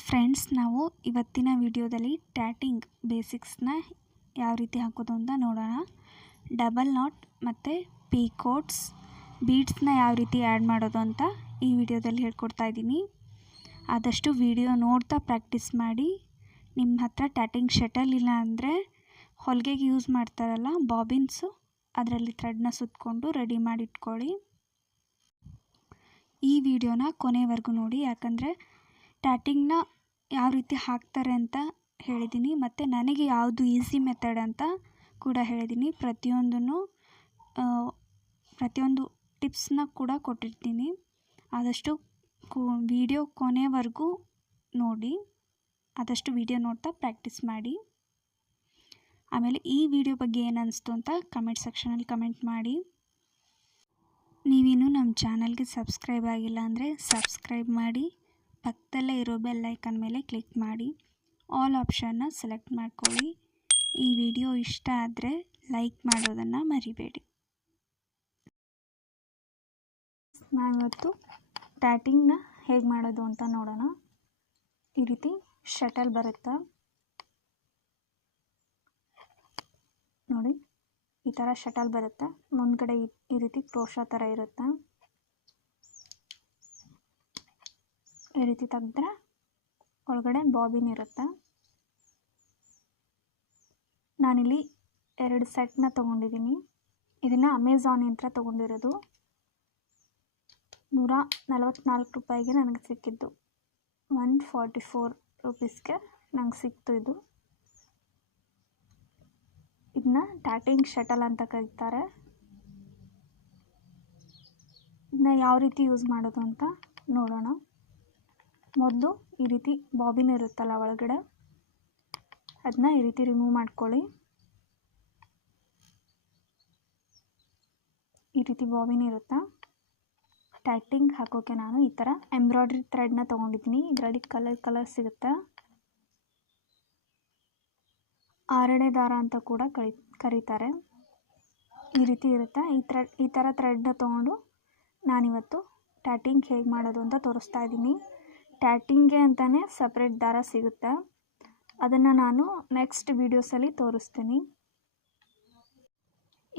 Friends, ನಾವು ಇವತ್ತಿನ ವಿಡಿಯೋದಲ್ಲಿ ಟ್ಯಾಟಿಂಗ್ ಬೇಸಿಕ್ಸ್ನ ಯಾವ ರೀತಿ ಹಾಕೋದು ಅಂತ ನೋಡೋಣ. ಡಬಲ್ ನಾಟ್ ಮತ್ತು ಪೀಕೋಟ್ಸ್ ಬೀಡ್ಸ್ನ ಯಾವ ರೀತಿ ಆ್ಯಡ್ ಮಾಡೋದು ಅಂತ ಈ ವಿಡಿಯೋದಲ್ಲಿ ಹೇಳ್ಕೊಡ್ತಾ ಇದ್ದೀನಿ. ಆದಷ್ಟು ವಿಡಿಯೋ ನೋಡ್ತಾ ಪ್ರಾಕ್ಟೀಸ್ ಮಾಡಿ. ನಿಮ್ಮ ಹತ್ರ ಟ್ಯಾಟಿಂಗ್ ಶಟಲ್ ಇಲ್ಲ ಅಂದರೆ ಹೊಲಿಗೆಗೆ ಯೂಸ್ ಮಾಡ್ತಾರಲ್ಲ ಬಾಬಿನ್ಸು, ಅದರಲ್ಲಿ ಥ್ರೆಡ್ನ ಸುತ್ತಕೊಂಡು ರೆಡಿ ಮಾಡಿ ಇಟ್ಕೊಳ್ಳಿ. ಈ ವಿಡಿಯೋನ ಕೊನೆವರೆಗೂ ನೋಡಿ, ಯಾಕಂದರೆ ಟ್ಯಾಟಿಂಗ್ನ ಯಾವ ರೀತಿ ಹಾಕ್ತಾರೆ ಅಂತ ಹೇಳಿದ್ದೀನಿ ಮತ್ತು ನನಗೆ ಯಾವುದು ಈಸಿ ಮೆಥಡ್ ಅಂತ ಕೂಡ ಹೇಳಿದ್ದೀನಿ. ಪ್ರತಿಯೊಂದು ಟಿಪ್ಸ್ನ ಕೂಡ ಕೊಟ್ಟಿರ್ತೀನಿ. ಆದಷ್ಟು ವಿಡಿಯೋ ಕೊನೆವರೆಗೂ ನೋಡಿ, ಆದಷ್ಟು ವಿಡಿಯೋ ನೋಡ್ತಾ ಪ್ರಾಕ್ಟೀಸ್ ಮಾಡಿ. ಆಮೇಲೆ ಈ ವಿಡಿಯೋ ಬಗ್ಗೆ ಏನು ಅನಿಸ್ತು ಅಂತ ಕಮೆಂಟ್ ಸೆಕ್ಷನಲ್ಲಿ ಕಮೆಂಟ್ ಮಾಡಿ. ನೀವಿನ್ನೂ ನಮ್ಮ ಚಾನಲ್ಗೆ ಸಬ್ಸ್ಕ್ರೈಬ್ ಆಗಿಲ್ಲ ಅಂದರೆ ಸಬ್ಸ್ಕ್ರೈಬ್ ಮಾಡಿ, ಪಕ್ಕದಲ್ಲೇ ಇರೋ ಬೆಲ್ ಐಕನ್ ಮೇಲೆ ಕ್ಲಿಕ್ ಮಾಡಿ, ಆಲ್ ಆಪ್ಷನ್ನ ಸೆಲೆಕ್ಟ್ ಮಾಡ್ಕೊಳ್ಳಿ. ಈ ವಿಡಿಯೋ ಇಷ್ಟ ಆದರೆ ಲೈಕ್ ಮಾಡೋದನ್ನು ಮರಿಬೇಡಿ. ನಾವಿವತ್ತು ಟ್ಯಾಟಿಂಗ್ನ ಹೇಗೆ ಮಾಡೋದು ಅಂತ ನೋಡೋಣ. ಈ ರೀತಿ ಶಟಲ್ ಬರುತ್ತೆ ನೋಡಿ, ಈ ಥರ ಶಟಲ್ ಬರುತ್ತೆ. ಮುಂದ್ಗಡೆ ಈ ರೀತಿ ಕ್ರೋಶಾ ಥರ ಇರುತ್ತೆ. ಈ ರೀತಿ ತೆಗೆದ್ರೆ ಒಳಗಡೆ ಬಾಬಿನ್ ಇರುತ್ತೆ. ನಾನಿಲ್ಲಿ 2 ಸೆಟ್ನ ತೊಗೊಂಡಿದ್ದೀನಿ. ಇದನ್ನು ಅಮೆಝಾನಿಂದ ತೊಗೊಂಡಿರೋದು. 144 ರೂಪಾಯಿಗೆ ನನಗೆ ಸಿಕ್ಕಿದ್ದು. 144 ರುಪೀಸ್ಗೆ ನಂಗೆ ಸಿಕ್ತು ಇದು. ಇದನ್ನ ಟ್ಯಾಟಿಂಗ್ ಶಟಲ್ ಅಂತ ಕರೀತಾರೆ. ಇದನ್ನ ಯಾವ ರೀತಿ ಯೂಸ್ ಮಾಡೋದು ಅಂತ ನೋಡೋಣ. ಮೊದಲು ಈ ರೀತಿ ಬಾಬಿನ್ ಇರುತ್ತಲ್ಲ ಒಳಗಡೆ, ಅದನ್ನ ಈ ರೀತಿ ರಿಮೂವ್ ಮಾಡ್ಕೊಳ್ಳಿ. ಈ ರೀತಿ ಬಾಬಿನ್ ಇರುತ್ತೆ. ಟ್ಯಾಟಿಂಗ್ ಹಾಕೋಕೆ ನಾನು ಈ ಥರ ಎಂಬ್ರಾಯ್ಡ್ರಿ ಥ್ರೆಡ್ನ ತೊಗೊಂಡಿದ್ದೀನಿ. ಇದರಲ್ಲಿ ಕಲರ್ ಸಿಗುತ್ತೆ. ಆರಳೆ ದಾರ ಅಂತ ಕೂಡ ಕರೀತಾರೆ. ಈ ರೀತಿ ಇರುತ್ತೆ. ಈ ಥರ ಥ್ರೆಡ್ನ ತೊಗೊಂಡು ನಾನಿವತ್ತು ಟ್ಯಾಟಿಂಗ್ ಹೇಗೆ ಮಾಡೋದು ಅಂತ ತೋರಿಸ್ತಾ ಇದ್ದೀನಿ. ಟ್ಯಾಟಿಂಗ್ಗೆ ಅಂತಲೇ ಸಪ್ರೇಟ್ ದಾರ ಸಿಗುತ್ತೆ. ಅದನ್ನು ನಾನು ನೆಕ್ಸ್ಟ್ ವೀಡಿಯೋಸಲ್ಲಿ ತೋರಿಸ್ತೀನಿ.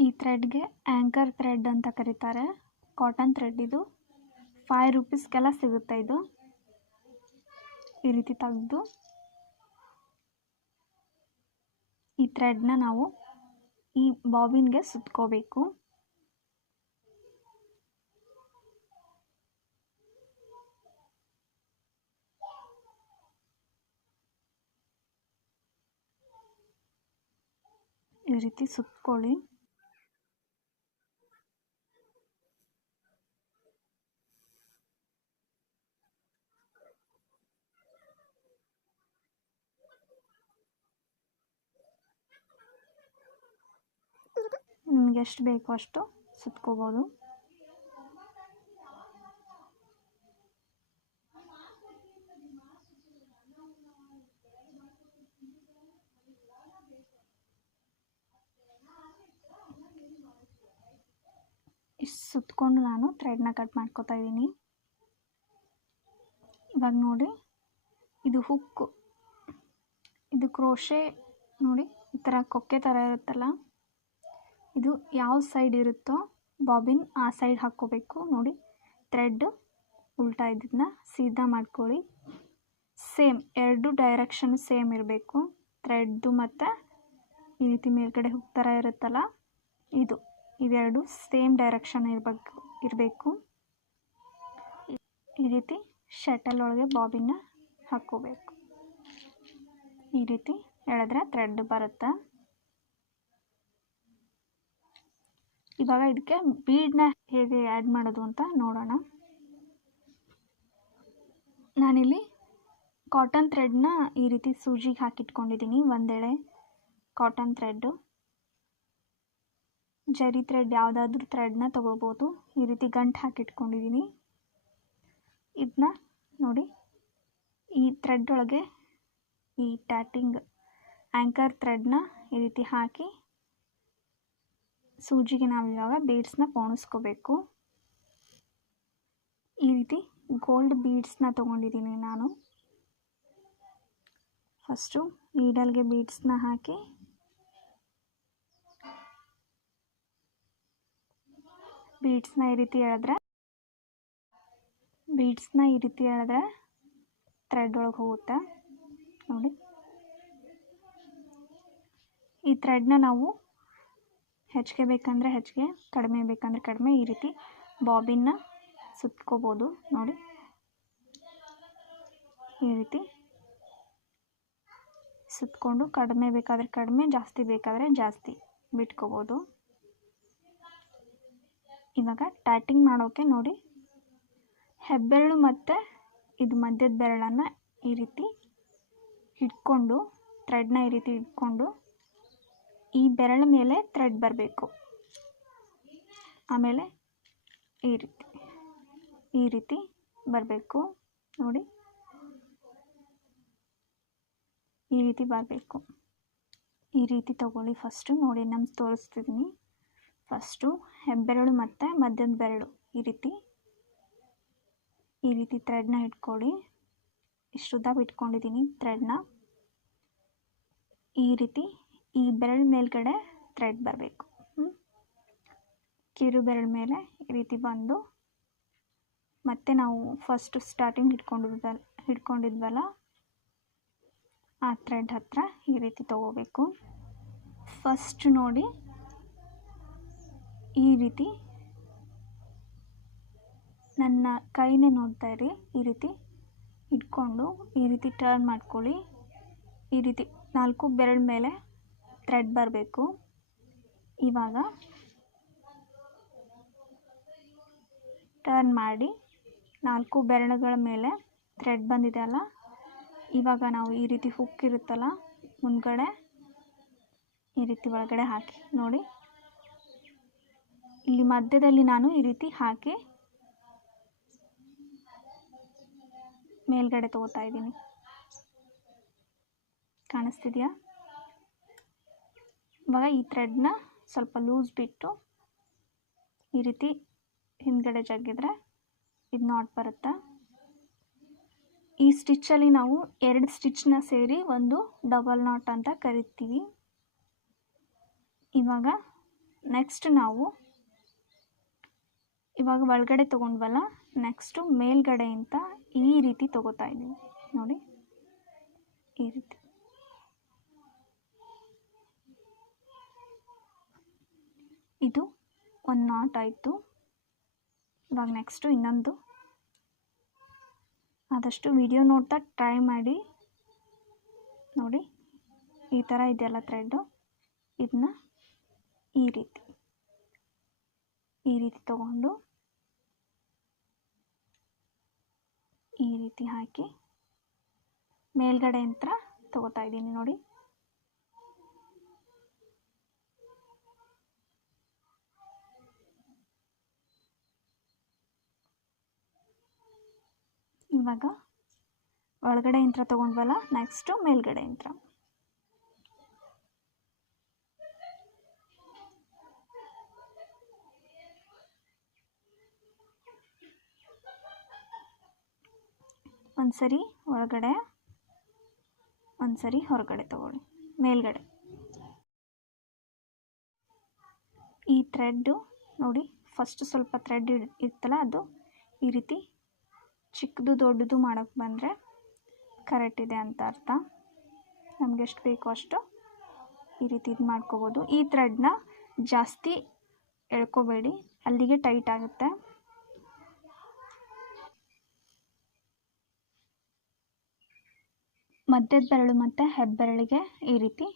ಈ ಥ್ರೆಡ್ಗೆ ಆ್ಯಂಕರ್ ಥ್ರೆಡ್ ಅಂತ ಕರೀತಾರೆ. ಕಾಟನ್ ಥ್ರೆಡ್ ಇದು. 5 ರೂಪೀಸ್ಗೆಲ್ಲ ಸಿಗುತ್ತೆ ಇದು. ಈ ರೀತಿ ತೆಗೆದು ಈ ಥ್ರೆಡ್ನ ನಾವು ಈ ಬಾಬಿನ್ಗೆ ಸುತ್ಕೋಬೇಕು. ಈ ರೀತಿ ಸುತ್ಕೊಳ್ಳಿ. ನಿಮ್ಗೆ ಎಷ್ಟು ಬೇಕೋ ಅಷ್ಟು ಸುತ್ಕೋಬೋದು. ಇಷ್ಟು ಸುತ್ಕೊಂಡು ನಾನು ಥ್ರೆಡ್ನ ಕಟ್ ಮಾಡ್ಕೋತಾ ಇದ್ದೀನಿ. ಇವಾಗ ನೋಡಿ, ಇದು ಹುಕ್ಕು, ಇದು ಕ್ರೋಶೆ ನೋಡಿ, ಈ ಥರ ಕೊಕ್ಕೆ ಥರ ಇರುತ್ತಲ್ಲ, ಇದು ಯಾವ ಸೈಡ್ ಇರುತ್ತೋ ಬಾಬಿನ್ ಆ ಸೈಡ್ ಹಾಕ್ಕೋಬೇಕು. ನೋಡಿ, ಥ್ರೆಡ್ ಉಲ್ಟಾ ಇದನ್ನ ಸೀದಾ ಮಾಡ್ಕೊಳ್ಳಿ. ಸೇಮ್ 2 ಡೈರೆಕ್ಷನ್ ಸೇಮ್ ಇರಬೇಕು. ಥ್ರೆಡ್ಡು ಮತ್ತು ಈ ರೀತಿ ಮೇಲ್ಗಡೆ ಹುಕ್ ಥರ ಇರುತ್ತಲ್ಲ, ಇವೆರಡು ಸೇಮ್ ಡೈರೆಕ್ಷನ್ ಇರಬೇಕು. ಈ ರೀತಿ ಶಟಲ್ ಒಳಗೆ ಬಾಬಿನ್ನ ಹಾಕ್ಕೋಬೇಕು. ಈ ರೀತಿ ಎಳೆದ್ರೆ ಥ್ರೆಡ್ ಬರುತ್ತೆ. ಇವಾಗ ಇದಕ್ಕೆ ಬೀಡ್ನ ಹೇಗೆ ಆ್ಯಡ್ ಮಾಡೋದು ಅಂತ ನೋಡೋಣ. ನಾನಿಲ್ಲಿ ಕಾಟನ್ ಥ್ರೆಡ್ನ ಈ ರೀತಿ ಸೂಜಿಗೆ ಹಾಕಿಟ್ಕೊಂಡಿದ್ದೀನಿ. ಒಂದೆಳೆ ಕಾಟನ್ ಥ್ರೆಡ್ಡು. ಜರಿ ಥ್ರೆಡ್ ಯಾವುದಾದ್ರೂ ಥ್ರೆಡ್ನ ತೊಗೋಬೋದು. ಈ ರೀತಿ ಗಂಟು ಹಾಕಿಟ್ಕೊಂಡಿದ್ದೀನಿ. ಇದನ್ನ ನೋಡಿ, ಈ ಥ್ರೆಡ್ ಒಳಗೆ ಈ ಟ್ಯಾಟಿಂಗ್ ಆ್ಯಂಕರ್ ಥ್ರೆಡ್ನ ಈ ರೀತಿ ಹಾಕಿ ಸೂಜಿಗೆ ನಾವು ಇವಾಗ ಬೀಡ್ಸ್ನ ಪೋಣಿಸ್ಕೋಬೇಕು. ಈ ರೀತಿ ಗೋಲ್ಡ್ ಬೀಡ್ಸ್ನ ತೊಗೊಂಡಿದ್ದೀನಿ ನಾನು. ಫಸ್ಟು ನೀಡಲ್ಗೆ ಬೀಡ್ಸ್ನ ಹಾಕಿ ಬೀಡ್ಸ್ನ ಈ ರೀತಿ ಎಳೆದ್ರೆ ಥ್ರೆಡ್ ಒಳಗೆ ಹೋಗುತ್ತೆ ನೋಡಿ. ಈ ಥ್ರೆಡ್ನ ನಾವು ಹೆಚ್ಚಿಗೆ ಬೇಕಂದರೆ ಹೆಚ್ಚಿಗೆ, ಕಡಿಮೆ ಬೇಕಂದರೆ ಕಡಿಮೆ ಈ ರೀತಿ ಬಾಬಿನ್ನ ಸುತ್ಕೋಬೋದು ನೋಡಿ. ಈ ರೀತಿ ಸುತ್ಕೊಂಡು ಕಡಿಮೆ ಬೇಕಾದರೆ ಕಡಿಮೆ, ಜಾಸ್ತಿ ಬೇಕಾದರೆ ಜಾಸ್ತಿ ಬಿಟ್ಕೋಬೋದು. ಇವಾಗ ಟ್ಯಾಟಿಂಗ್ ಮಾಡೋಕ್ಕೆ ನೋಡಿ, ಹೆಬ್ಬೆರಳು ಮತ್ತು ಇದು ಮಧ್ಯದ ಬೆರಳನ್ನು ಈ ರೀತಿ ಹಿಡ್ಕೊಂಡು, ಥ್ರೆಡ್ನ ಈ ರೀತಿ ಹಿಡ್ಕೊಂಡು ಈ ಬೆರಳ ಮೇಲೆ ಥ್ರೆಡ್ ಬರಬೇಕು. ಆಮೇಲೆ ಈ ರೀತಿ ಬರಬೇಕು ನೋಡಿ. ಈ ರೀತಿ ಬರಬೇಕು. ಈ ರೀತಿ ತಗೊಳ್ಳಿ. ಫಸ್ಟು ನೋಡಿ, ನಾನು ತೋರಿಸ್ತಿದ್ದೀನಿ. ಫಸ್ಟು ಹೆಬ್ಬೆರಳು ಮತ್ತು ಮಧ್ಯದ ಬೆರಳು ಈ ರೀತಿ ಥ್ರೆಡ್ನ ಇಟ್ಕೊಳ್ಳಿ. ಇಷ್ಟು ಉದ್ದ ಬಿಟ್ಕೊಂಡಿದ್ದೀನಿ ಥ್ರೆಡ್ನ. ಈ ರೀತಿ ಈ ಬೆರಳು ಮೇಲ್ಗಡೆ ಥ್ರೆಡ್ ಬರಬೇಕು. ಕಿರು ಬೆರಳು ಮೇಲೆ ಈ ರೀತಿ ಬಂದು, ಮತ್ತೆ ನಾವು ಫಸ್ಟ್ ಸ್ಟಾರ್ಟಿಂಗ್ ಹಿಡ್ಕೊಂಡಿದ್ವಲ್ಲ ಆ ಥ್ರೆಡ್ ಹತ್ರ ಈ ರೀತಿ ತಗೋಬೇಕು. ಫಸ್ಟ್ ನೋಡಿ, ಈ ರೀತಿ ನನ್ನ ಕೈನೇ ನೋಡ್ತಾ ಇರಿ. ಈ ರೀತಿ ಇಟ್ಕೊಂಡು ಈ ರೀತಿ ಟರ್ನ್ ಮಾಡ್ಕೊಳ್ಳಿ. ಈ ರೀತಿ 4 ಬೆರಳ ಮೇಲೆ ಥ್ರೆಡ್ ಬರಬೇಕು. ಇವಾಗ ಟರ್ನ್ ಮಾಡಿ 4 ಬೆರಳುಗಳ ಮೇಲೆ ಥ್ರೆಡ್ ಬಂದಿದೆ ಅಲ್ಲ, ಇವಾಗ ನಾವು ಈ ರೀತಿ ಹುಕ್ ಇರುತ್ತಲ್ಲ ಮುಂದ್ಗಡೆ, ಈ ರೀತಿ ಒಳಗಡೆ ಹಾಕಿ ನೋಡಿ. ಇಲ್ಲಿ ಮಧ್ಯದಲ್ಲಿ ನಾನು ಈ ರೀತಿ ಹಾಕಿ ಮೇಲ್ಗಡೆ ತಗೋತಾ ಇದ್ದೀನಿ. ಕಾಣಿಸ್ತಿದೆಯಾ? ಇವಾಗ ಈ ಥ್ರೆಡ್ನ ಸ್ವಲ್ಪ ಲೂಸ್ ಬಿಟ್ಟು ಈ ರೀತಿ ಹಿಂದ್ಗಡೆ ಜಗ್ಗಿದ್ರೆ ಇದು ನಾಟ್ ಬರುತ್ತೆ. ಈ ಸ್ಟಿಚ್ಚಲ್ಲಿ ನಾವು 2 ಸ್ಟಿಚ್ನ ಸೇರಿ ಒಂದು ಡಬಲ್ ನಾಟ್ ಅಂತ ಕರಿತೀವಿ. ಇವಾಗ ನೆಕ್ಸ್ಟ್ ನಾವು ಇವಾಗ ಒಳಗಡೆ ತೊಗೊಂಡ್ವಲ್ಲ, ನೆಕ್ಸ್ಟು ಮೇಲ್ಗಡೆಯಿಂದ ಈ ರೀತಿ ತಗೋತಾ ಇದ್ದೀವಿ ನೋಡಿ. ಈ ರೀತಿ ಇದು ಒಂದು ನಾಟ್ ಆಯಿತು. ಇವಾಗ ನೆಕ್ಸ್ಟು ಇನ್ನೊಂದು. ಆದಷ್ಟು ವಿಡಿಯೋ ನೋಡ್ತಾ ಟ್ರೈ ಮಾಡಿ ನೋಡಿ. ಈ ಥರ ಇದೆಯಲ್ಲ ಥ್ರೆಡ್ಡು, ಇದನ್ನ ಈ ರೀತಿ ತಗೊಂಡು ಈ ರೀತಿ ಹಾಕಿ ಮೇಲ್ಗಡೆ ಅಂತ ತಗೋತಾ ಇದ್ದೀನಿ ನೋಡಿ. ಇವಾಗ ಒಳಗಡೆ ಯಂತ್ರ ತಗೊಂಡ್ವಲ್ಲ, ನೆಕ್ಸ್ಟು ಮೇಲ್ಗಡೆ ಯಂತ್ರ. ಒಂದ್ಸರಿ ಒಳಗಡೆ, ಒಂದ್ಸರಿ ಹೊರಗಡೆ ತಗೊಳ್ಳಿ, ಮೇಲ್ಗಡೆ. ಈ ಥ್ರೆಡ್ಡು ನೋಡಿ, ಫಸ್ಟ್ ಸ್ವಲ್ಪ ಥ್ರೆಡ್ ಇರ್ತಲ್ಲ, ಅದು ಈ ರೀತಿ ಚಿಕ್ಕದು ದೊಡ್ಡದು ಮಾಡೋಕ್ಕೆ ಬಂದರೆ ಕರೆಕ್ಟ್ ಇದೆ ಅಂತ ಅರ್ಥ. ನಮ್ಗೆ ಎಷ್ಟು ಬೇಕೋ ಅಷ್ಟು ಈ ರೀತಿ ಇದು ಮಾಡ್ಕೋಬೋದು. ಈ ಥ್ರೆಡ್ನ ಜಾಸ್ತಿ ಎಳ್ಕೋಬೇಡಿ, ಅಲ್ಲಿಗೆ ಟೈಟ್ ಆಗುತ್ತೆ. ಮಧ್ಯದ ಬೆರಳು ಮತ್ತು ಹೆಬ್ಬೆರಳಿಗೆ ಈ ರೀತಿ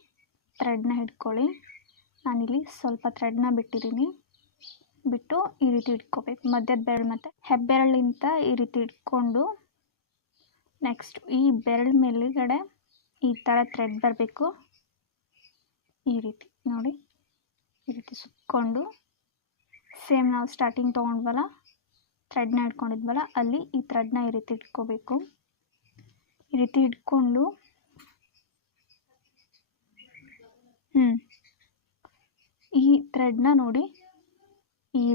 ಥ್ರೆಡ್ನ ಹಿಡ್ಕೊಳ್ಳಿ. ನಾನಿಲ್ಲಿ ಸ್ವಲ್ಪ ಥ್ರೆಡ್ನ ಬಿಟ್ಟಿದ್ದೀನಿ. ಬಿಟ್ಟು ಈ ರೀತಿ ಇಟ್ಕೋಬೇಕು. ಮಧ್ಯದ ಬೆರಳು ಮತ್ತು ಹೆಬ್ಬೆರಳಿಂದ ಈ ರೀತಿ ಇಟ್ಕೊಂಡು ನೆಕ್ಸ್ಟ್ ಈ ಬೆರಳು ಮೇಲುಗಡೆ ಈ ಥರ ಥ್ರೆಡ್ ಬರಬೇಕು. ಈ ರೀತಿ ನೋಡಿ, ಈ ರೀತಿ ಸುತ್ಕೊಂಡು ಸೇಮ್ ನಾವು ಸ್ಟಾರ್ಟಿಂಗ್ ತೊಗೊಂಡ್ವಲ್ಲ, ಥ್ರೆಡ್ನ ಇಟ್ಕೊಂಡಿದ್ವಲ್ಲ, ಅಲ್ಲಿ ಈ ಥ್ರೆಡ್ನ ಈ ರೀತಿ ಇಟ್ಕೋಬೇಕು. ಈ ರೀತಿ ಇಟ್ಕೊಂಡು ಈ ಥ್ರೆಡ್ನ ನೋಡಿ, ಈ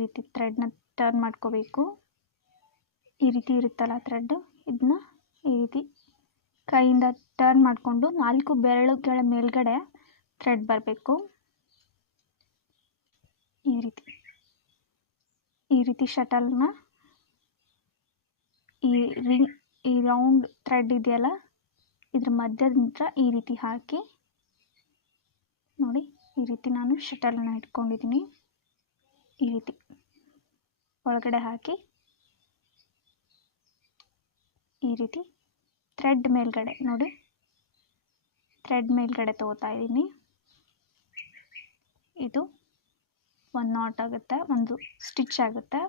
ರೀತಿ ಥ್ರೆಡ್ನ ಟರ್ನ್ ಮಾಡ್ಕೋಬೇಕು. ಈ ರೀತಿ ಇರುತ್ತಲ್ಲ ಥ್ರೆಡ್, ಇದನ್ನ ಈ ರೀತಿ ಕೈಯಿಂದ ಟರ್ನ್ ಮಾಡಿಕೊಂಡು 4 ಬೆರಳುಗಳ ಮೇಲ್ಗಡೆ ಥ್ರೆಡ್ ಬರಬೇಕು. ಈ ರೀತಿ ಶಟಲ್ನ ಈ ರೌಂಡ್ ಥ್ರೆಡ್ ಇದೆಯಲ್ಲ ಇದ್ರ ಮಧ್ಯದಿಂದ ಈ ರೀತಿ ಹಾಕಿ ನೋಡಿ, ಈ ರೀತಿ ನಾನು ಶಟಲ್ನ ಇಟ್ಕೊಂಡಿದ್ದೀನಿ. ಈ ರೀತಿ ಒಳಗಡೆ ಹಾಕಿ ಈ ರೀತಿ ಥ್ರೆಡ್ ಮೇಲ್ಗಡೆ ನೋಡಿ, ಥ್ರೆಡ್ ಮೇಲ್ಗಡೆ ತಗೋತಾ ಇದ್ದೀನಿ. ಇದು ಒಂದು ನಾಟ್ ಆಗುತ್ತೆ, ಒಂದು ಸ್ಟಿಚ್ ಆಗುತ್ತೆ.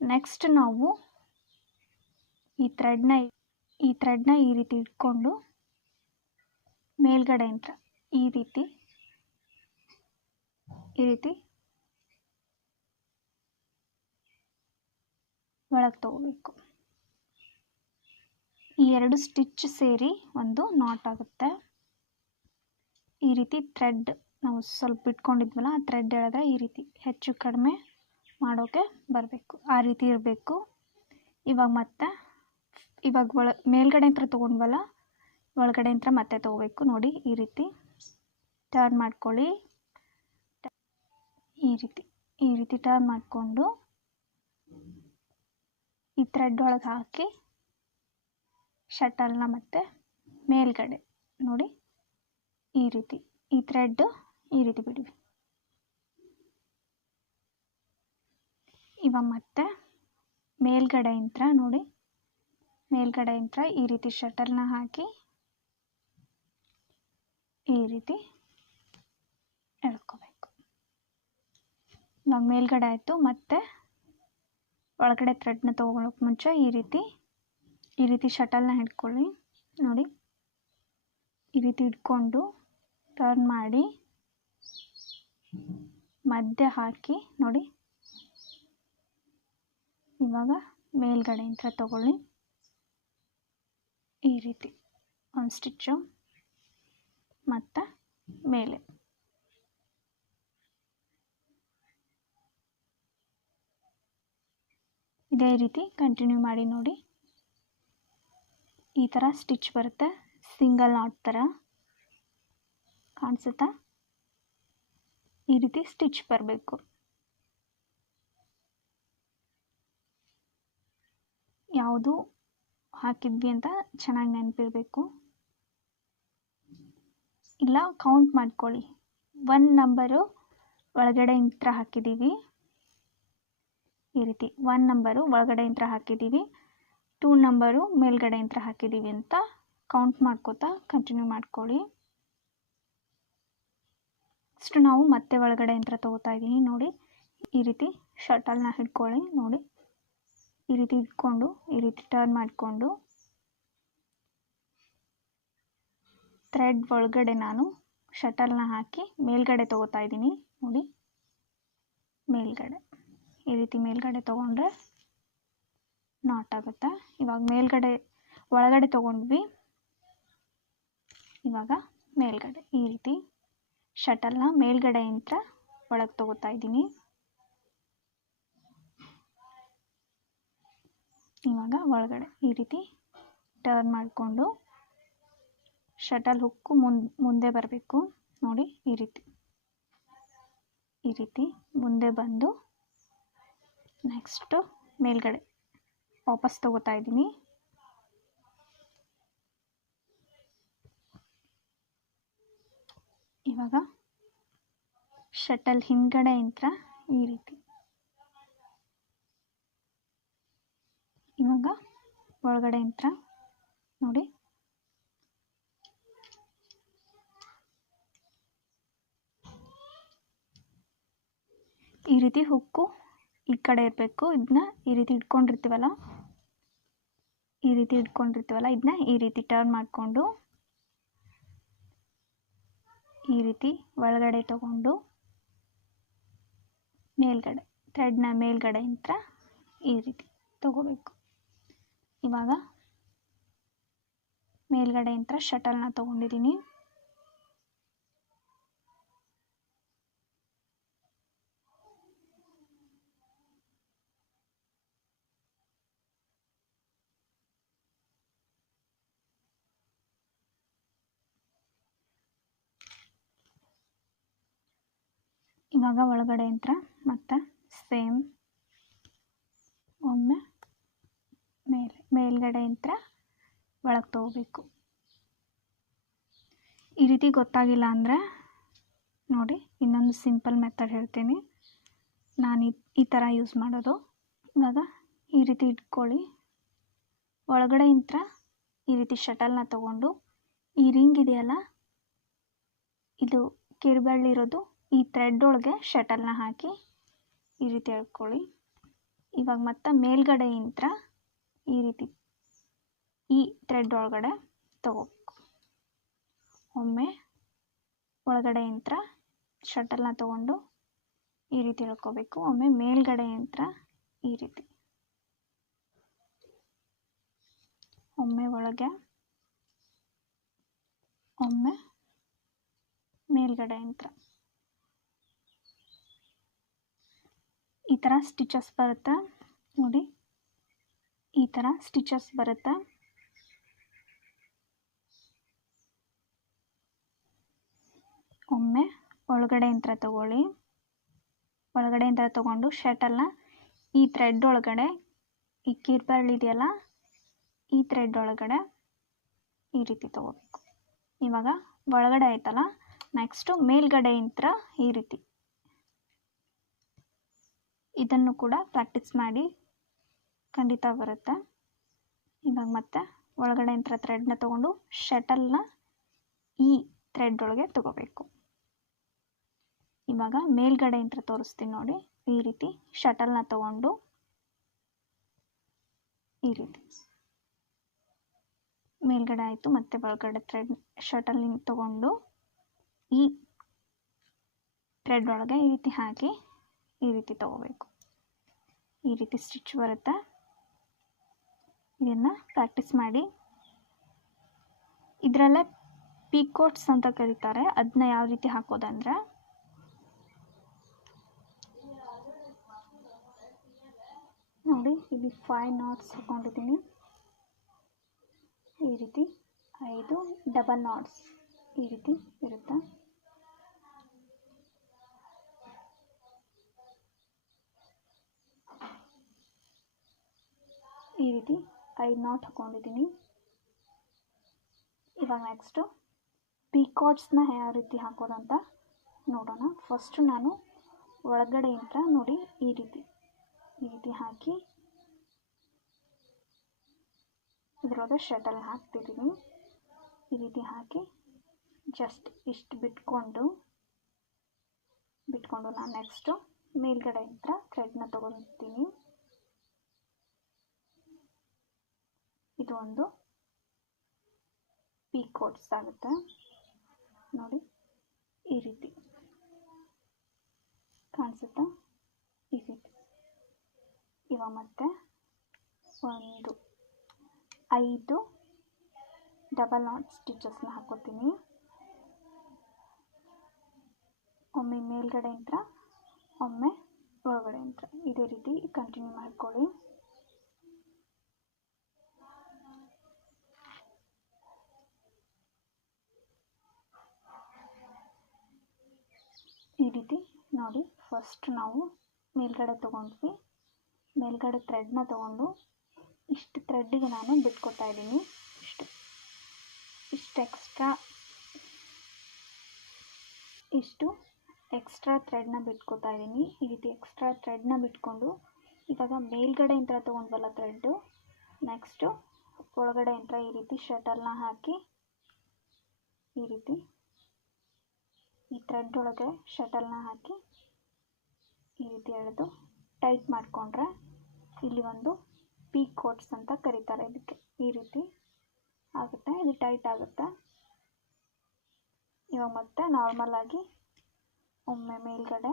ನೆಕ್ಸ್ಟ್ ನಾವು ಈ ಥ್ರೆಡ್ನ ಈ ರೀತಿ ಇಟ್ಕೊಂಡು ಮೇಲ್ಗಡೆಯಿಂದ ಈ ರೀತಿ ಒಳಗೆ ತಗೋಬೇಕು. ಈ 2 ಸ್ಟಿಚ್ ಸೇರಿ ಒಂದು ನಾಟ್ ಆಗುತ್ತೆ. ಈ ರೀತಿ ಥ್ರೆಡ್ ನಾವು ಸ್ವಲ್ಪ ಇಟ್ಕೊಂಡಿದ್ವಲ್ಲ, ಆ ಥ್ರೆಡ್ ಎಳೆದ್ರೆ ಈ ರೀತಿ ಹೆಚ್ಚು ಕಡಿಮೆ ಮಾಡೋಕ್ಕೆ ಬರಬೇಕು, ಆ ರೀತಿ ಇರಬೇಕು. ಇವಾಗ ಮೇಲ್ಗಡೆ ಅಂತ ತೊಗೊಂಡ್ವಲ್ಲ, ಒಳಗಡೆ ಅಂತ ಮತ್ತೆ ತೊಗೋಬೇಕು. ನೋಡಿ, ಈ ರೀತಿ ಟರ್ನ್ ಮಾಡ್ಕೊಳ್ಳಿ. ಈ ರೀತಿ ಟರ್ನ್ ಮಾಡಿಕೊಂಡು ಈ ಥ್ರೆಡ್ ಒಳಗೆ ಹಾಕಿ ಶಟಲ್ನ ಮತ್ತೆ ಮೇಲ್ಗಡೆ ನೋಡಿ ಈ ರೀತಿ ಈ ಥ್ರೆಡ್ ಈ ರೀತಿ ಬಿಡಿ. ಇವಾಗ ಮತ್ತೆ ಮೇಲ್ಗಡೆಯಿಂದ ನೋಡಿ, ಮೇಲ್ಗಡೆಯಿಂದ ಈ ರೀತಿ ಶಟಲ್ನ ಹಾಕಿ ಈ ರೀತಿ ಎಳ್ಕೋಬೇಕು. ಇವಾಗ ಮೇಲ್ಗಡೆ ಆಯಿತು. ಮತ್ತೆ ಒಳಗಡೆ ಥ್ರೆಡ್ನ ತೊಗೊಳಕ್ಕೆ ಮುಂಚೆ ಈ ರೀತಿ ಶಟಲ್ನ ಹಿಡ್ಕೊಳ್ಳಿ. ನೋಡಿ, ಈ ರೀತಿ ಇಟ್ಕೊಂಡು ಟರ್ನ್ ಮಾಡಿ ಮಧ್ಯ ಹಾಕಿ ನೋಡಿ. ಇವಾಗ ಮೇಲ್ಗಡೆಯಿಂದ ತಗೊಳ್ಳಿ, ಈ ರೀತಿ ಒಂದು ಸ್ಟಿಚ್ಚು ಮತ್ತು ಮೇಲೆ ಇದೇ ರೀತಿ ಕಂಟಿನ್ಯೂ ಮಾಡಿ ನೋಡಿ. ಈ ಥರ ಸ್ಟಿಚ್ ಬರುತ್ತೆ, ಸಿಂಗಲ್ ನಾಟ್ ಥರ ಕಾಣಿಸುತ್ತಾ? ಈ ರೀತಿ ಸ್ಟಿಚ್ ಬರಬೇಕು. ಯಾವುದು ಹಾಕಿದ್ವಿ ಅಂತ ಚೆನ್ನಾಗಿ ನೆನಪಿರಬೇಕು. ಇಲ್ಲ ಕೌಂಟ್ ಮಾಡ್ಕೊಳ್ಳಿ. 1 ನಂಬರು ಒಳಗಡೆ ಇಂತ್ರ ಹಾಕಿದ್ದೀವಿ, ಈ ರೀತಿ 1 ನಂಬರು ಒಳಗಡೆ ಇಂತ್ರ ಹಾಕಿದ್ದೀವಿ, 2 ನಂಬರು ಮೇಲ್ಗಡೆ ಇಂತ್ರ ಹಾಕಿದ್ದೀವಿ ಅಂತ ಕೌಂಟ್ ಮಾಡ್ಕೋತಾ ಕಂಟಿನ್ಯೂ ಮಾಡ್ಕೊಳ್ಳಿ. ಇಷ್ಟು ನಾವು ಮತ್ತೆ ಒಳಗಡೆ ಇಂತ್ರ ತಗೋತಾ ಇದ್ದೀನಿ. ನೋಡಿ, ಈ ರೀತಿ ಶಟಲ್ನ ಹಿಡ್ಕೊಳ್ಳಿ. ನೋಡಿ, ಈ ರೀತಿ ಇಟ್ಕೊಂಡು ಈ ರೀತಿ ಟರ್ನ್ ಮಾಡಿಕೊಂಡು ಥ್ರೆಡ್ ಒಳಗಡೆ ನಾನು ಶಟಲ್ನ ಹಾಕಿ ಮೇಲ್ಗಡೆ ತಗೋತಾ ಇದ್ದೀನಿ. ನೋಡಿ, ಮೇಲ್ಗಡೆ ಈ ರೀತಿ ಮೇಲ್ಗಡೆ ತೊಗೊಂಡ್ರೆ ನಾಟ್ ಆಗುತ್ತೆ. ಇವಾಗ ಒಳಗಡೆ ತೊಗೊಂಡ್ವಿ, ಇವಾಗ ಮೇಲ್ಗಡೆ ಈ ರೀತಿ ಶಟಲ್ನ ಮೇಲ್ಗಡೆಯಿಂದ ಒಳಗೆ ತಗೋತಾ ಇದ್ದೀನಿ. ಇವಾಗ ಒಳಗಡೆ ಈ ರೀತಿ ಟರ್ನ್ ಮಾಡಿಕೊಂಡು ಶಟಲ್ ಹುಕ್ಕು ಮುಂದೆ ಬರಬೇಕು. ನೋಡಿ, ಈ ರೀತಿ ಮುಂದೆ ಬಂದು ನೆಕ್ಸ್ಟು ಮೇಲ್ಗಡೆ ವಾಪಸ್ ತಗೋತಾ ಇದ್ದೀನಿ. ಇವಾಗ ಶಟಲ್ ಹಿಂದ್ಗಡೆಯಿಂದ ಈ ರೀತಿ, ಇವಾಗ ಒಳಗಡೆಯಿಂದ ನೋಡಿ ಈ ರೀತಿ ಹುಕ್ಕು ಈ ಕಡೆ ಇರಬೇಕು. ಇದನ್ನ ಈ ರೀತಿ ಇಟ್ಕೊಂಡಿರ್ತೀವಲ್ಲ, ಇದನ್ನ ಈ ರೀತಿ ಟರ್ನ್ ಮಾಡಿಕೊಂಡು ಈ ರೀತಿ ಒಳಗಡೆ ತಗೊಂಡು ಮೇಲ್ಗಡೆ ಥ್ರೆಡ್ನ ಮೇಲ್ಗಡೆಯಿಂದ ಈ ರೀತಿ ತಗೋಬೇಕು. ಇವಾಗ ಮೇಲ್ಗಡೆಯಿಂದ ಶಟಲ್ನ ತಗೊಂಡಿದ್ದೀನಿ. ಇವಾಗ ಒಳಗಡೆ ಯಂತ್ರ ಮತ್ತು ಸೇಮ್ ಒಮ್ಮೆ ಮೇಲ್ಗಡೆ ಯಂತ್ರ ಒಳಗೆ ತಗೋಬೇಕು. ಈ ರೀತಿ ಗೊತ್ತಾಗಿಲ್ಲ ಅಂದರೆ ನೋಡಿ ಇನ್ನೊಂದು ಸಿಂಪಲ್ ಮೆಥಡ್ ಹೇಳ್ತೀನಿ. ನಾನು ಈ ಥರ ಯೂಸ್ ಮಾಡೋದು. ಇವಾಗ ಈ ರೀತಿ ಇಟ್ಕೊಳ್ಳಿ. ಒಳಗಡೆ ಯಂತ್ರ ಈ ರೀತಿ ಶಟಲ್ನ ತಗೊಂಡು ಈ ರಿಂಗ್ ಇದೆಯಲ್ಲ, ಇದು ಕಿರುಬೆರಳಿರೋದು, ಈ ಥ್ರೆಡ್ ಒಳಗೆ ಶಟಲ್ನ ಹಾಕಿ ಈ ರೀತಿ ಎಳ್ಕೊಳ್ಳಿ. ಇವಾಗ ಮತ್ತೆ ಮೇಲ್ಗಡೆ ಯಂತ್ರ ಈ ರೀತಿ ಈ ಥ್ರೆಡ್ ಒಳಗಡೆ ತಗೋಬೇಕು. ಒಮ್ಮೆ ಒಳಗಡೆ ಯಂತ್ರ ಶಟಲ್ನ ತಗೊಂಡು ಈ ರೀತಿ ಎಳ್ಕೋಬೇಕು. ಒಮ್ಮೆ ಮೇಲ್ಗಡೆ ಯಂತ್ರ ಈ ರೀತಿ, ಒಮ್ಮೆ ಒಳಗೆ ಒಮ್ಮೆ ಮೇಲ್ಗಡೆ ಯಂತ್ರ. ಈ ಥರ ಸ್ಟಿಚಸ್ ಬರುತ್ತೆ ನೋಡಿ, ಈ ಥರ ಸ್ಟಿಚಸ್ ಬರುತ್ತೆ. ಒಮ್ಮೆ ಒಳಗಡೆ ಯಂತ್ರ ತಗೊಳ್ಳಿ. ಒಳಗಡೆ ಯಂತ್ರ ತಗೊಂಡು ಶಟಲ್ನ ಈ ಥ್ರೆಡ್ ಒಳಗಡೆ, ಈ ಕಿರುಬೆರಳಿದೆಯಲ್ಲ ಈ ಥ್ರೆಡ್ ಒಳಗಡೆ ಈ ರೀತಿ ತಗೋಬೇಕು. ಇವಾಗ ಒಳಗಡೆ ಆಯ್ತಲ್ಲ, ನೆಕ್ಸ್ಟು ಮೇಲ್ಗಡೆ ಯಂತ್ರ ಈ ರೀತಿ. ಇದನ್ನು ಕೂಡ ಪ್ರಾಕ್ಟೀಸ್ ಮಾಡಿ, ಖಂಡಿತ ಬರುತ್ತೆ. ಇವಾಗ ಮತ್ತೆ ಒಳಗಡೆ ಯಂತ್ರ ಥ್ರೆಡ್ನ ತಗೊಂಡು ಶಟಲ್ನ ಈ ಥ್ರೆಡ್ ಒಳಗೆ ತಗೋಬೇಕು. ಇವಾಗ ಮೇಲ್ಗಡೆ ಯಂತ್ರ ತೋರಿಸ್ತೀನಿ ನೋಡಿ. ಈ ರೀತಿ ಶಟಲ್ನ ತಗೊಂಡು ಈ ರೀತಿ ಮೇಲ್ಗಡೆ ಆಯಿತು, ಮತ್ತೆ ಒಳಗಡೆ ಥ್ರೆಡ್ ಶಟಲ್ನ ತಗೊಂಡು ಈ ಥ್ರೆಡ್ ಒಳಗೆ ಈ ರೀತಿ ಹಾಕಿ ಈ ರೀತಿ ತಗೋಬೇಕು. ಈ ರೀತಿ ಸ್ಟಿಚ್ ಬರುತ್ತೆ. ಇದನ್ನು ಪ್ರಾಕ್ಟೀಸ್ ಮಾಡಿ. ಇದರಲ್ಲೇ ಪೀಕೋಟ್ಸ್ ಅಂತ ಕರೀತಾರೆ. ಅದನ್ನ ಯಾವ ರೀತಿ ಹಾಕೋದಂದ್ರೆ, ನೋಡಿ ಇಲ್ಲಿ 5 ನಾಟ್ಸ್ ಹಾಕೊಂಡಿದ್ದೀನಿ. ಈ ರೀತಿ 5 ಡಬಲ್ ನಾಟ್ಸ್ ಈ ರೀತಿ ಇರುತ್ತೆ. ಈ ರೀತಿ 5 ನಾಟ್ ಹಾಕೊಂಡಿದ್ದೀನಿ. ಇವಾಗ ನೆಕ್ಸ್ಟು ಪೀಕಾಟ್ಸ್ನ ಯಾವ ರೀತಿ ಹಾಕೋದಂತ ನೋಡೋಣ. ಫಸ್ಟು ನಾನು ಒಳಗಡೆ ಯಂತ್ರ ನೋಡಿ ಈ ರೀತಿ ಹಾಕಿ ಇದರೊಳಗೆ ಶಟಲ್ ಹಾಕ್ತಿದ್ದೀನಿ. ಈ ರೀತಿ ಹಾಕಿ ಜಸ್ಟ್ ಇಷ್ಟು ಬಿಟ್ಕೊಂಡು ನಾನು ನೆಕ್ಸ್ಟು ಮೇಲ್ಗಡೆ ಯಂತ್ರ ಥ್ರೆಡ್ನ ತಗೊಳ್ತೀನಿ. ಇದು ಒಂದು ಪೀಕೋಟ್ಸ್ ಆಗುತ್ತೆ ನೋಡಿ. ಈ ರೀತಿ ಕಾಣಿಸುತ್ತಾ? ಈ ರೀತಿ. ಇವಾಗ ಮತ್ತೆ 5 ಡಬಲ್ ನಾಟ್ ಸ್ಟಿಚಸ್ನ ಹಾಕೋತೀನಿ. ಒಮ್ಮೆ ಮೇಲ್ಗಡೆ ಯಂತ್ರ, ಒಮ್ಮೆ ಒಳಗಡೆ ಯಂತ್ರ. ಇದೇ ರೀತಿ ಕಂಟಿನ್ಯೂ ಮಾಡ್ಕೊಳ್ಳಿ. ಈ ರೀತಿ ನೋಡಿ. ಫಸ್ಟ್ ನಾವು ಮೇಲ್ಗಡೆ ತೊಗೊಂಡ್ವಿ, ಮೇಲ್ಗಡೆ ಥ್ರೆಡ್ನ ತೊಗೊಂಡು ಇಷ್ಟು ಥ್ರೆಡ್ಡಿಗೆ ನಾನು ಬಿಟ್ಕೊತಾ ಇದ್ದೀನಿ. ಇಷ್ಟು ಎಕ್ಸ್ಟ್ರಾ ಥ್ರೆಡ್ನ ಬಿಟ್ಕೊತಾ ಇದ್ದೀನಿ. ಈ ರೀತಿ ಎಕ್ಸ್ಟ್ರಾ ಥ್ರೆಡ್ನ ಬಿಟ್ಕೊಂಡು ಇವಾಗ ಮೇಲ್ಗಡೆ ಯಂತ್ರ ತೊಗೊಂಡ್ವಲ್ಲ ಥ್ರೆಡ್ಡು, ನೆಕ್ಸ್ಟು ಒಳಗಡೆ ಯಂತ್ರ ಈ ರೀತಿ ಶಟಲ್ನ ಹಾಕಿ ಈ ರೀತಿ ಈ ಥ್ರೆಡ್ ಒಳಗೆ ಶಟಲ್ನ ಹಾಕಿ ಈ ರೀತಿ ಎಳೆದು ಟೈಟ್ ಮಾಡಿಕೊಂಡ್ರೆ ಇಲ್ಲಿ ಒಂದು ಪೀಕೋಟ್ಸ್ ಅಂತ ಕರೀತಾರೆ. ಇದಕ್ಕೆ ಈ ರೀತಿ ಆಗುತ್ತೆ, ಇದು ಟೈಟ್ ಆಗುತ್ತೆ. ಇವಾಗ ಮತ್ತೆ ನಾರ್ಮಲ್ ಆಗಿ ಒಮ್ಮೆ ಮೇಲ್ಗಡೆ,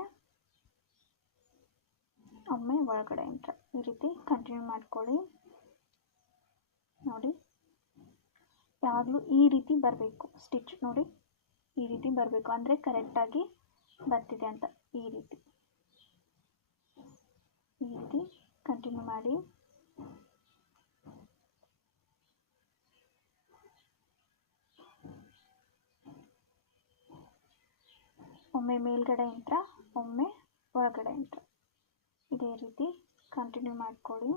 ಒಮ್ಮೆ ಒಳಗಡೆ ಯಂತ್ರ ಈ ರೀತಿ ಕಂಟಿನ್ಯೂ ಮಾಡ್ಕೊಳ್ಳಿ. ನೋಡಿ ಯಾವಾಗಲೂ ಈ ರೀತಿ ಬರಬೇಕು ಸ್ಟಿಚ್. ನೋಡಿ ಈ ರೀತಿ ಬರಬೇಕು, ಅಂದರೆ ಕರೆಕ್ಟಾಗಿ ಬರ್ತಿದೆ ಅಂತ. ಈ ರೀತಿ ಕಂಟಿನ್ಯೂ ಮಾಡಿ. ಒಮ್ಮೆ ಮೇಲ್ಗಡೆ ಯಂತ್ರ, ಒಮ್ಮೆ ಒಳಗಡೆ ಯಂತ್ರ. ಇದೇ ರೀತಿ ಕಂಟಿನ್ಯೂ ಮಾಡ್ಕೊಳ್ಳಿ.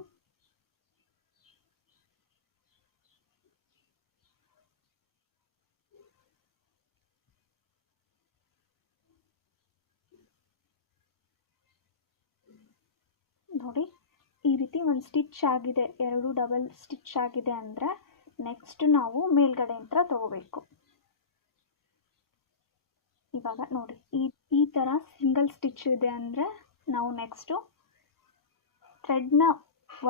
ನೋಡಿ, ಈ ರೀತಿ ಒಂದು ಸ್ಟಿಚ್ ಆಗಿದೆ, 2 ಡಬಲ್ ಸ್ಟಿಚ್ ಆಗಿದೆ ಅಂದರೆ ನೆಕ್ಸ್ಟ್ ನಾವು ಮೇಲ್ಗಡೆ ಯಂತ್ರ ತಗೋಬೇಕು. ಇವಾಗ ನೋಡಿ, ಈ ಥರ ಸಿಂಗಲ್ ಸ್ಟಿಚ್ ಇದೆ ಅಂದರೆ ನಾವು ನೆಕ್ಸ್ಟು ಥ್ರೆಡ್ನ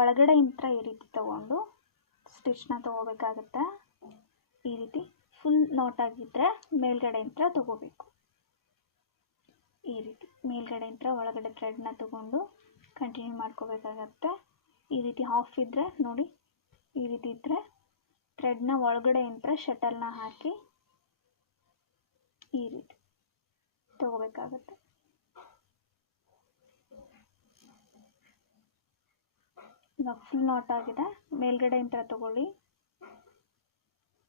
ಒಳಗಡೆ ಯಂತ್ರ ಈ ರೀತಿ ತಗೊಂಡು ಸ್ಟಿಚ್ನ ತಗೋಬೇಕಾಗತ್ತೆ. ಈ ರೀತಿ ಫುಲ್ ನಾಟ್ ಆಗಿದ್ದರೆ ಮೇಲ್ಗಡೆ ಯಂತ್ರ ತಗೋಬೇಕು. ಈ ರೀತಿ ಮೇಲ್ಗಡೆ ಯಂತ್ರ ಒಳಗಡೆ ಥ್ರೆಡ್ನ ತಗೊಂಡು ಕಂಟಿನ್ಯೂ ಮಾಡ್ಕೋಬೇಕಾಗತ್ತೆ. ಈ ರೀತಿ ಹಾಫ್ ಇದ್ದರೆ ನೋಡಿ, ಈ ರೀತಿ ಇದ್ದರೆ ಥ್ರೆಡ್ನ ಒಳಗಡೆ ಯಂತ್ರ ಶಟಲ್ನ ಹಾಕಿ ಈ ರೀತಿ ತಗೋಬೇಕಾಗತ್ತೆ. ಇವಾಗ ಫುಲ್ ನಾಟ್ ಆಗಿದೆ, ಮೇಲ್ಗಡೆ ಯಂತ್ರ ತಗೊಳ್ಳಿ.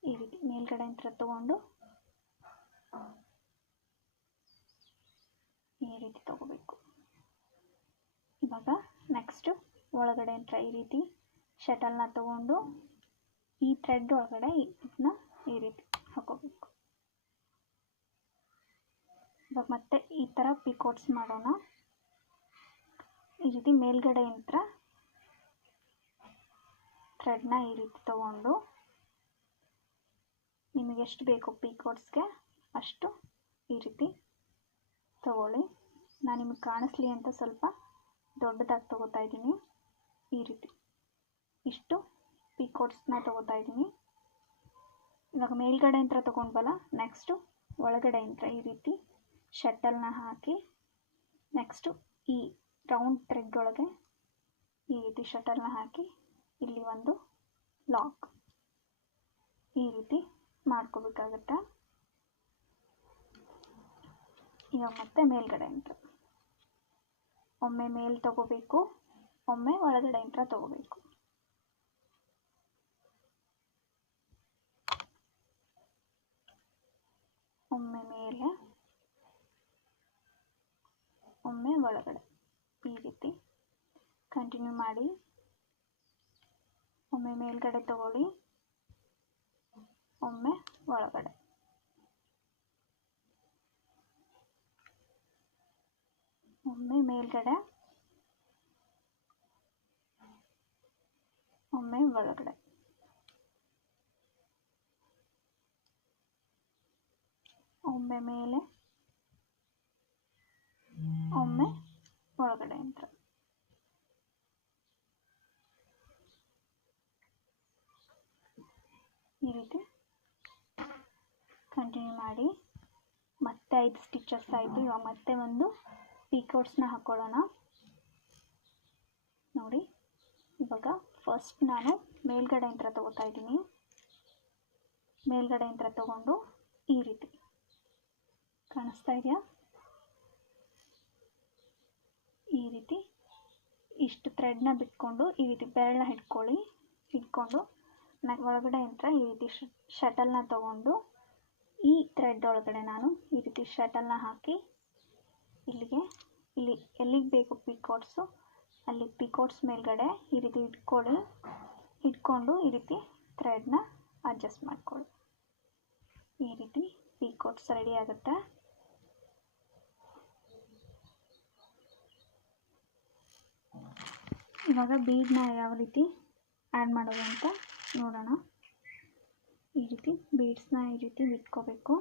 ಈ ರೀತಿ ಮೇಲ್ಗಡೆ ಯಂತ್ರ ತಗೊಂಡು ಈ ರೀತಿ ತಗೋಬೇಕು. ಇವಾಗ ನೆಕ್ಸ್ಟು ಒಳಗಡೆ ಯಂತ್ರ ಈ ರೀತಿ ಶಟಲ್ನ ತಗೊಂಡು ಈ ಥ್ರೆಡ್ ಒಳಗಡೆ ಇದನ್ನ ಈ ರೀತಿ ಹಾಕೋಬೇಕು. ಇವಾಗ ಮತ್ತೆ ಈ ಥರ ಪಿಕೋಟ್ಸ್ ಮಾಡೋಣ. ಈ ರೀತಿ ಮೇಲ್ಗಡೆ ಯಂತ್ರ ಥ್ರೆಡ್ನ ಈ ರೀತಿ ತಗೊಂಡು ನಿಮಗೆ ಎಷ್ಟು ಬೇಕು ಪಿಕೋಟ್ಸ್ಗೆ ಅಷ್ಟು ಈ ರೀತಿ ತಗೊಳ್ಳಿ. ನಾನು ನಿಮಗೆ ಕಾಣಿಸ್ಲಿ ಅಂತ ಸ್ವಲ್ಪ ದೊಡ್ಡದಾಗಿ ತಗೋತಾ ಇದ್ದೀನಿ. ಈ ರೀತಿ ಇಷ್ಟು ಪಿಕೋಟ್ಸ್ನ ತಗೋತಾ ಇದ್ದೀನಿ. ಇವಾಗ ಮೇಲ್ಗಡೆ ಯಂತ್ರ ತಗೊಂಡ್ವಲ್ಲ, ನೆಕ್ಸ್ಟು ಒಳಗಡೆ ಯಂತ್ರ ಈ ರೀತಿ ಶಟಲ್ನ ಹಾಕಿ ನೆಕ್ಸ್ಟು ಈ ರೌಂಡ್ ಥ್ರೆಡ್ ಒಳಗೆ ಈ ರೀತಿ ಶಟಲ್ನ ಹಾಕಿ ಇಲ್ಲಿ ಒಂದು ಲಾಕ್ ಈ ರೀತಿ ಮಾಡ್ಕೋಬೇಕಾಗತ್ತೆ. ಇವಾಗ ಮತ್ತೆ ಮೇಲ್ಗಡೆ ಯಂತ್ರ ಒಮ್ಮೆ ಮೇಲ್ ತಗೋಬೇಕು, ಒಮ್ಮೆ ಒಳಗಡೆ ಯಂತ್ರ ತಗೋಬೇಕು. ಒಮ್ಮೆ ಮೇಲೆ, ಒಮ್ಮೆ ಒಳಗಡೆ ಈ ರೀತಿ ಕಂಟಿನ್ಯೂ ಮಾಡಿ. ಒಮ್ಮೆ ಮೇಲ್ಗಡೆ ತಗೊಳ್ಳಿ, ಒಮ್ಮೆ ಒಳಗಡೆ. ಒಮ್ಮೆ ಮೇಲ್ಗಡೆ, ಒಮ್ಮೆ ಒಳಗಡೆ. ಒಮ್ಮೆ ಮೇಲೆ, ಒಮ್ಮೆ ಒಳಗಡೆ ಯಂತ್ರ. ಈ ರೀತಿ ಕಂಟಿನ್ಯೂ ಮಾಡಿ. ಮತ್ತೆ 5 ಸ್ಟಿಚಸ್ ಆಯಿತು. ಇವಾಗ ಮತ್ತೆ ಒಂದು ಪಿಕೋಟ್ಸ್ನ ಹಾಕೊಳ್ಳೋಣ. ನೋಡಿ, ಇವಾಗ ಫಸ್ಟ್ ನಾನು ಮೇಲ್ಗಡೆ ಯಂತ್ರ ತಗೋತಾ ಇದ್ದೀನಿ. ಮೇಲ್ಗಡೆ ಯಂತ್ರ ತಗೊಂಡು ಈ ರೀತಿ ಕಾಣಿಸ್ತಾ ಇದೆಯಾ, ಈ ರೀತಿ ಇಷ್ಟು ಥ್ರೆಡ್ನ ಬಿಟ್ಕೊಂಡು ಈ ರೀತಿ ಬೆರಳನ್ನ ಹಿಡ್ಕೊಂಡು ಒಳಗಡೆ ಯಂತ್ರ ಈ ರೀತಿ ಶಟಲ್ನ ತಗೊಂಡು ಈ ಥ್ರೆಡ್ ಒಳಗಡೆ ನಾನು ಈ ರೀತಿ ಶಟಲ್ನ ಹಾಕಿ ಇಲ್ಲಿ ಎಲ್ಲಿಗೆ ಬೇಕು ಪಿಕೋಟ್ಸು ಅಲ್ಲಿ ಪಿಕೋಟ್ಸ್ ಮೇಲ್ಗಡೆ ಈ ರೀತಿ ಇಟ್ಕೊಂಡು ಈ ರೀತಿ ಥ್ರೆಡ್ನ ಅಡ್ಜಸ್ಟ್ ಮಾಡ್ಕೊಳ್ಳಿ. ಈ ರೀತಿ ಪಿಕೋಟ್ಸ್ ರೆಡಿ ಆಗುತ್ತೆ. ಇವಾಗ ಬೀಡ್ನ ಯಾವ ರೀತಿ ಆ್ಯಡ್ ಮಾಡೋದು ಅಂತ ನೋಡೋಣ. ಈ ರೀತಿ ಬೀಡ್ಸ್ನ ಈ ರೀತಿ ಬಿಟ್ಕೋಬೇಕು.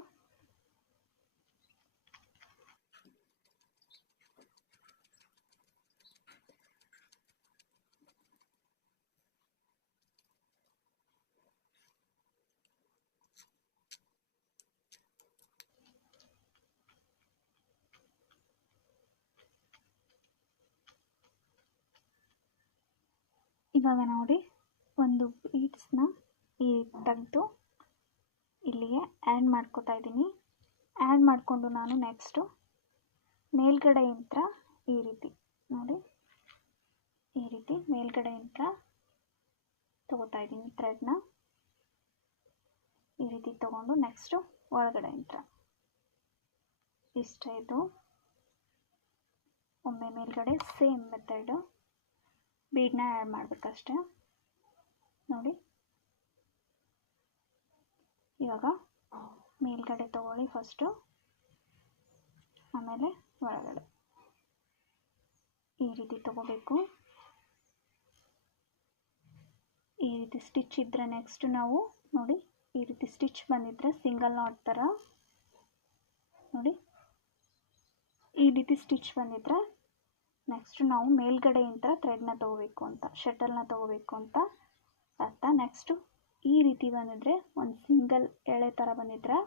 ಇವಾಗ ನೋಡಿ, ಒಂದು ಬೀಡ್ಸ್ನ ಈ ತೆಗೆದು ಇಲ್ಲಿಗೆ ಆ್ಯಡ್ ಮಾಡ್ಕೋತಾ ಇದ್ದೀನಿ. ಆ್ಯಡ್ ಮಾಡಿಕೊಂಡು ನಾನು ನೆಕ್ಸ್ಟು ಮೇಲ್ಗಡೆ ಯಂತ್ರ ಈ ರೀತಿ ನೋಡಿ, ಈ ರೀತಿ ಮೇಲ್ಗಡೆ ಯಂತ್ರ ತಗೋತಾ ಇದ್ದೀನಿ. ಥ್ರೆಡ್ನ ಈ ರೀತಿ ತಗೊಂಡು ನೆಕ್ಸ್ಟು ಒಳಗಡೆ ಯಂತ್ರ ಇಷ್ಟ ಇದು. ಒಮ್ಮೆ ಮೇಲ್ಗಡೆ ಸೇಮ್ ಮೆಥಡ್ ಬೀಡನ್ನ ಆ್ಯಡ್ ಮಾಡಬೇಕಷ್ಟೆ ನೋಡಿ. ಇವಾಗ ಮೇಲ್ಗಡೆ ತಗೊಳ್ಳಿ ಫಸ್ಟು, ಆಮೇಲೆ ಒಳಗಡೆ ಈ ರೀತಿ ತಗೋಬೇಕು. ಈ ರೀತಿ ಸ್ಟಿಚ್ ಇದ್ದರೆ ನೆಕ್ಸ್ಟ್ ನಾವು ನೋಡಿ ಈ ರೀತಿ ಸ್ಟಿಚ್ ಬಂದಿದ್ದರೆ ಸಿಂಗಲ್ ನಾಟ್ ಥರ ನೋಡಿ, ಈ ರೀತಿ ಸ್ಟಿಚ್ ಬಂದಿದ್ದರೆ ನೆಕ್ಸ್ಟ್ ನಾವು ಮೇಲ್ಗಡೆಯಿಂದ ಥ್ರೆಡ್ನ ತೊಗೋಬೇಕು ಅಂತ, ಶಟಲ್ನ ತೊಗೋಬೇಕು ಅಂತ ಅರ್ಥ. ನೆಕ್ಸ್ಟು ಈ ರೀತಿ ಬಂದಿದ್ದರೆ ಒಂದು ಸಿಂಗಲ್ ಎಳೆ ಥರ ಬಂದಿದ್ದರೆ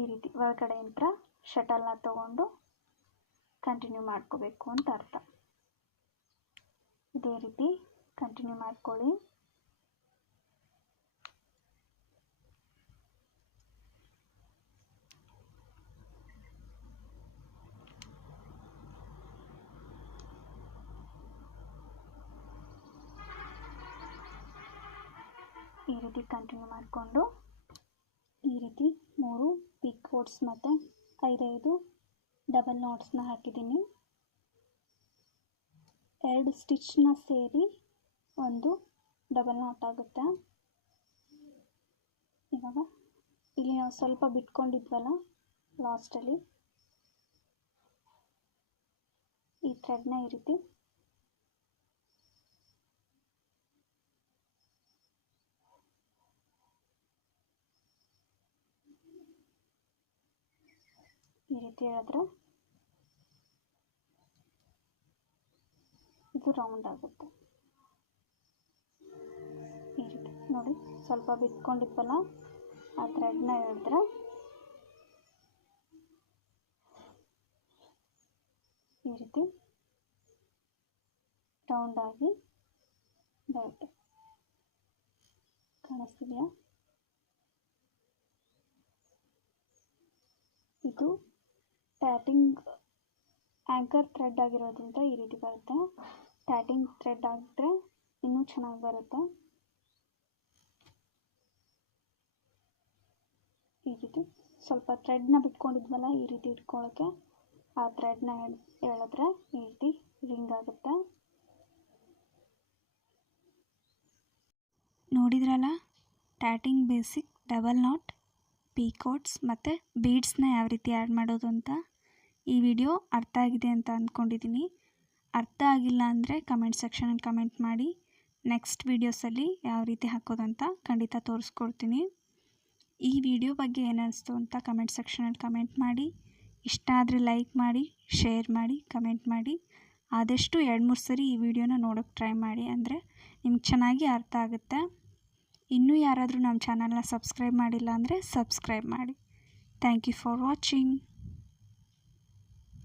ಈ ರೀತಿ ಒಳಗಡೆಯಿಂದ ಶಟಲ್ನ ತೊಗೊಂಡು ಕಂಟಿನ್ಯೂ ಮಾಡ್ಕೋಬೇಕು ಅಂತ ಅರ್ಥ. ಇದೇ ರೀತಿ ಕಂಟಿನ್ಯೂ ಮಾಡ್ಕೊಳ್ಳಿ. ಈ ರೀತಿ ಕಂಟಿನ್ಯೂ ಮಾಡಿಕೊಂಡು ಈ ರೀತಿ 3 ಪಿಕೋಟ್ಸ್ ಮತ್ತು 5 ಡಬಲ್ ನಾಟ್ಸ್ನ ಹಾಕಿದ್ದೀನಿ. 2 ಸ್ಟಿಚ್ನ ಸೇರಿ ಒಂದು ಡಬಲ್ ನಾಟ್ ಆಗುತ್ತೆ. ಇವಾಗ ಇಲ್ಲಿ ನಾವು ಸ್ವಲ್ಪ ಬಿಟ್ಕೊಂಡಿದ್ವಲ್ಲ ಲಾಸ್ಟಲ್ಲಿ, ಈ ಥ್ರೆಡ್ನ ಈ ರೀತಿ ಹೇಳಿದ್ರೆ ಇದು ರೌಂಡ್ ಆಗುತ್ತೆ. ಈ ರೀತಿ ನೋಡಿ, ಸ್ವಲ್ಪ ಬಿಟ್ಕೊಂಡಿದ್ವಲ್ಲ ಆ ಥ್ರೆಡ್ನ ಹೇಳಿದ್ರೆ ಈ ರೀತಿ ರೌಂಡ್ ಆಗಿ ಬರುತ್ತೆ. ಕಾಣಿಸ್ತಿದೆಯಾ? ಇದು ಟ್ಯಾಟಿಂಗ್ ಆ್ಯಂಕರ್ ಥ್ರೆಡ್ ಆಗಿರೋದ್ರಿಂದ ಈ ರೀತಿ ಬರುತ್ತೆ. ಟ್ಯಾಟಿಂಗ್ ಥ್ರೆಡ್ ಆಗಿದ್ರೆ ಇನ್ನೂ ಚೆನ್ನಾಗಿ ಬರುತ್ತೆ. ಈ ರೀತಿ ಸ್ವಲ್ಪ ಥ್ರೆಡ್ನ ಬಿಟ್ಕೊಂಡಿದ್ವಲ್ಲ ಈ ರೀತಿ ಇಟ್ಕೊಳ್ಳೋಕ್ಕೆ, ಆ ಥ್ರೆಡ್ನ ಎಳೆದ್ರೆ ಈ ರೀತಿ ರಿಂಗ್ ಆಗುತ್ತೆ. ನೋಡಿದ್ರಲ್ಲ, ಟ್ಯಾಟಿಂಗ್ ಬೇಸಿಕ್, ಡಬಲ್ ನಾಟ್, ಪೀಕೋಟ್ಸ್ ಮತ್ತು ಬೀಡ್ಸ್ನ ಯಾವ ರೀತಿ ಆ್ಯಡ್ ಮಾಡೋದು ಅಂತ. ಈ ವಿಡಿಯೋ ಅರ್ಥ ಆಗಿದೆ ಅಂತ ಅಂದ್ಕೊಂಡಿದ್ದೀನಿ. ಅರ್ಥ ಆಗಿಲ್ಲ ಅಂದರೆ ಕಮೆಂಟ್ ಸೆಕ್ಷನಲ್ಲಿ ಕಮೆಂಟ್ ಮಾಡಿ. ನೆಕ್ಸ್ಟ್ ವೀಡಿಯೋಸಲ್ಲಿ ಯಾವ ರೀತಿ ಹಾಕೋದಂತ ಖಂಡಿತ ತೋರಿಸ್ಕೊಡ್ತೀನಿ. ಈ ವಿಡಿಯೋ ಬಗ್ಗೆ ಏನಿಸ್ತು ಅಂತ ಕಮೆಂಟ್ ಸೆಕ್ಷನಲ್ಲಿ ಕಮೆಂಟ್ ಮಾಡಿ. ಇಷ್ಟ ಆದರೆ ಲೈಕ್ ಮಾಡಿ, ಶೇರ್ ಮಾಡಿ, ಕಮೆಂಟ್ ಮಾಡಿ. ಆದಷ್ಟು 2-3 ಸರಿ ಈ ವಿಡಿಯೋನ ನೋಡೋಕ್ಕೆ ಟ್ರೈ ಮಾಡಿ, ಅಂದರೆ ನಿಮ್ಗೆ ಚೆನ್ನಾಗಿ ಅರ್ಥ ಆಗುತ್ತೆ. ಇನ್ನೂ ಯಾರಾದರೂ ನಮ್ಮ ಚಾನಲ್ನ ಸಬ್ಸ್ಕ್ರೈಬ್ ಮಾಡಿಲ್ಲ ಅಂದರೆ ಸಬ್ಸ್ಕ್ರೈಬ್ ಮಾಡಿ. Thank you for watching.